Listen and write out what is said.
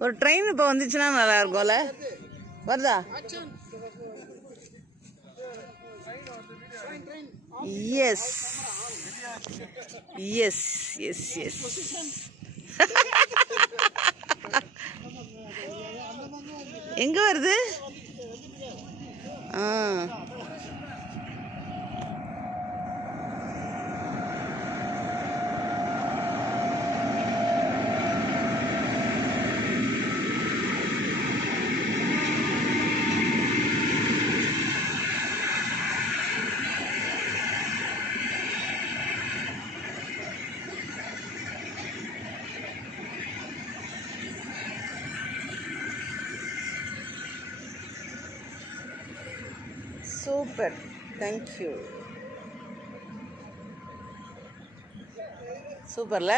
ஒரு ட்ரெயின் இப்போ வந்துச்சுன்னா நல்லா இருக்கும்ல. வருதா? Yes yes yes yes. எங்கே வருது? ஆ, சூப்பர். தேங்க்யூ. சூப்பர்ல.